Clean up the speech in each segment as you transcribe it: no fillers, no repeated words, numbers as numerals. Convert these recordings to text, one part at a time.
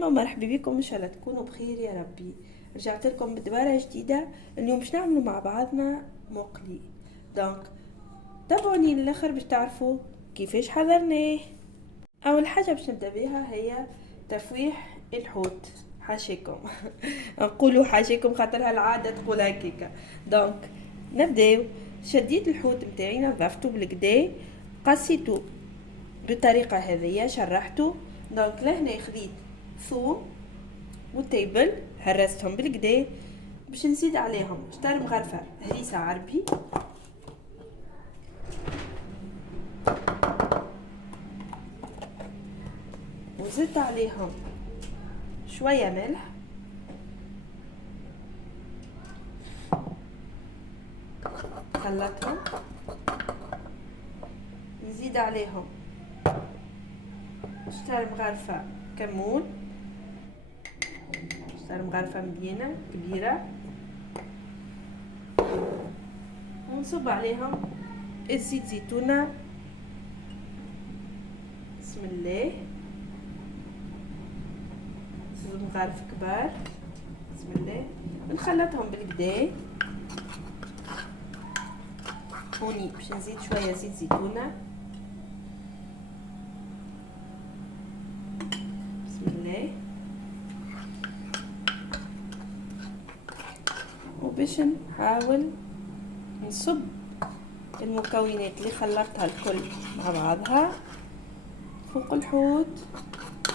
مرحبا بكم، ان شاء الله تكونوا بخير يا ربي. رجعت لكم بدبارة جديدة. اليوم باش نعملوا مع بعضنا مقلي. دونك تابعوني للاخر باش تعرفوا كيفاش حضرناه. اول حاجه باش نبدا بها هي تفويح الحوت. حاشيكم نقولوا حاشيكم خاطرها العاده تقول هكاكا. دونك نبداو. شديت الحوت متاعي، نظفته بالكدا، قصيته بالطريقه هذيا، شرحته. دونك لهنا خديت ثوم وتيبل، هرستهم بالكدا. باش نزيد عليهم شطر مغرفه هريسه عربي، وزدت عليهم شويه ملح، خلطهم. نزيد عليهم شطر مغرفه كمون، شطر مغرفه مليانه كبيره، ونصب عليهم الزيت زيتونه. بسم الله. زوج مغارف كبار. بسم الله. نخلطهم بالكدا. هوني باش نزيد شويه زيت زيتونه. بسم الله. وباش نحاول نصب المكونات اللي خلطتها الكل مع بعضها فوق الحوت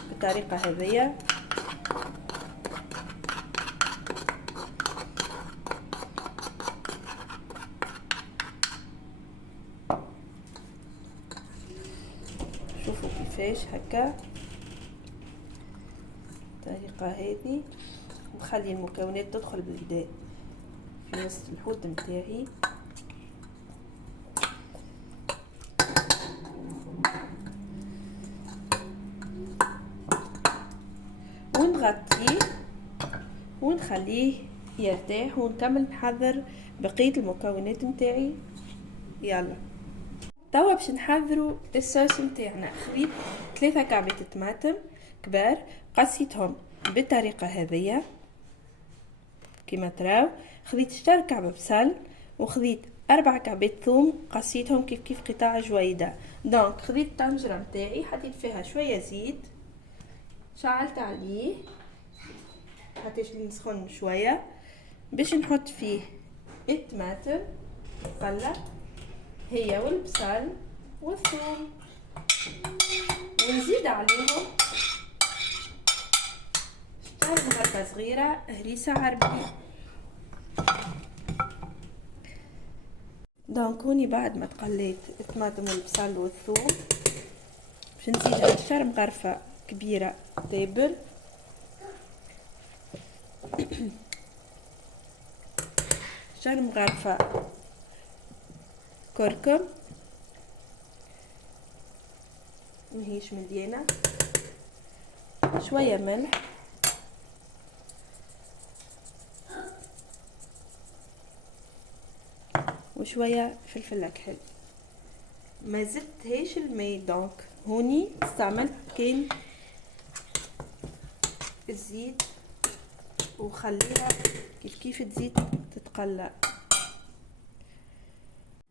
بالطريقه هذيا. شوفوا كيفاش هكا الطريقه هذه. نخلي المكونات تدخل بالكدا في وسط الحوت متاعي. ونغطيه ونخليه يرتاح، ونكمل نحضر بقية المكونات متاعي. يلا توا باش نحضروا الصوص متاعنا. خذيت 3 كعبات طماطم كبار، قصيتهم بالطريقة هذيا كما تراو. خذيت شطر كعبة بصل، وخذيت 4 كعبات ثوم، قصيتهم كيف قطع جويدة. دونك خذيت الطنجرة متاعي، حطيت فيها شوية زيت، شعلت عليه حتى يسخن شويه، باش نحط فيه الطماطم قلة هي والبصل والثوم، ونزيد عليهم شطر مغرفه صغيره هريسه عربي. دونك هوني بعد ما تقليت الطماطم والبصل والثوم باش نزيد شطر مغرفه كبيره تابل، شطر مغرفه كركم مهيش مليانه، شويه ملح، وشويه فلفل اكحل. ما زدتهاش الماء، دونك هوني استعملت كان الزيت، وخليها كيف تزيد تتقلى.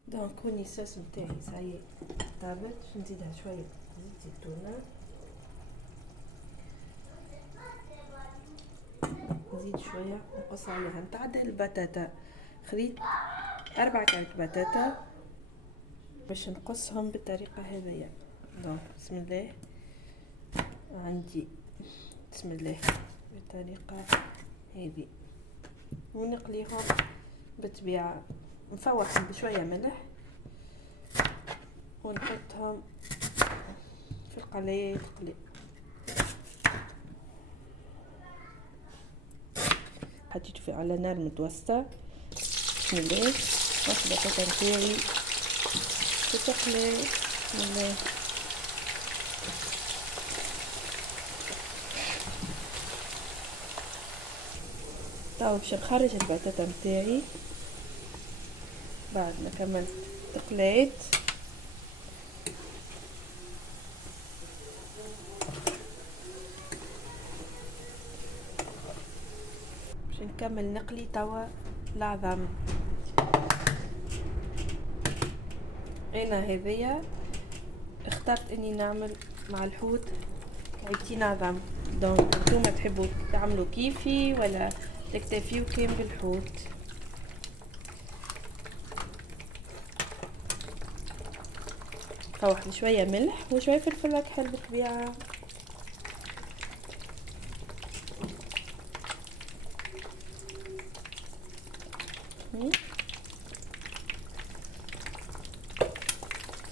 دونك هوني الصوص متاعي صايي طابت. باش نزيدها شويه زيت زيتونه، نزيد شويه نقص عليها نتعدل البطاطا. خذيت 4 كعبات بطاطا باش نقصهم بالطريقه هذيا. دونك بسم الله عندي، بسم الله بالطريقه هذه، ونقليهم بالطبيعه. نفوحهم بشويه ملح ونحطهم في القلايه تقلي. حطيته في على نار متوسطه. بسم الله. واحده البطاطا نتاعي تتقلي. بسم الله. توا باش نخرج البطاطا نتاعي بعد ما كملت تقليت. نكمل نقلي توا العظم. انا هذيا اخترت اني نعمل مع الحوت عيبتين عظم، دونك انتوما تحبوا تعملوا كيفي ولا تكتفيوا كان بالحوت؟ فواحد شويه ملح وشويه فلفل اكحل بالطبيعه.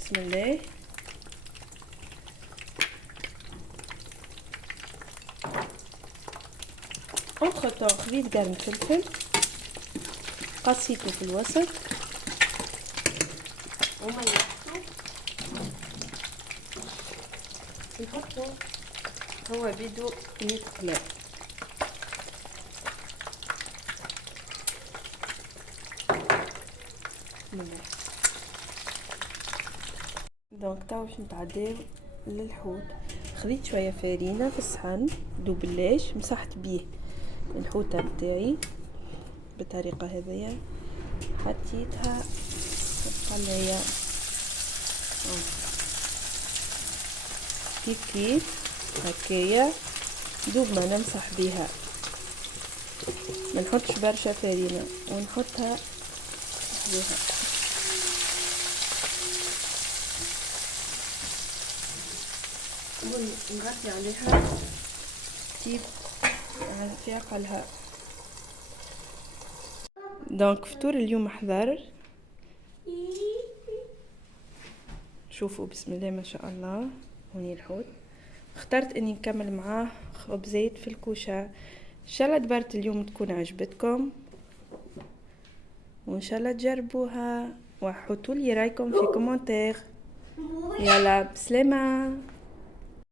بسم الله. entre temps خذيت قرن فلفل قصيته في الوسط وملحته، نحطه هو بيدو يتقلى. دونك توا باش نتعداو للحوت. خذيت شويه فرينه في الصحن دوبلاش مسحت بيه الحوته بتاعي بالطريقه هذيا، حطيتها في القلايه كيف كيف هكايا دوب ما نمسح بيها، ما نحطش برشا فرينه ونحطها بيها. نغطي عليها تجيب في عقلها. دونك فطور اليوم حضر، شوفوا بسم الله ما شاء الله. هوني الحوت اخترت اني نكمل معاه خبزات في الكوشه. ان شاء الله دبرت اليوم تكون عجبتكم وان شاء الله تجربوها وحطوا لي رايكم في كومنتير. يلا بسلامه.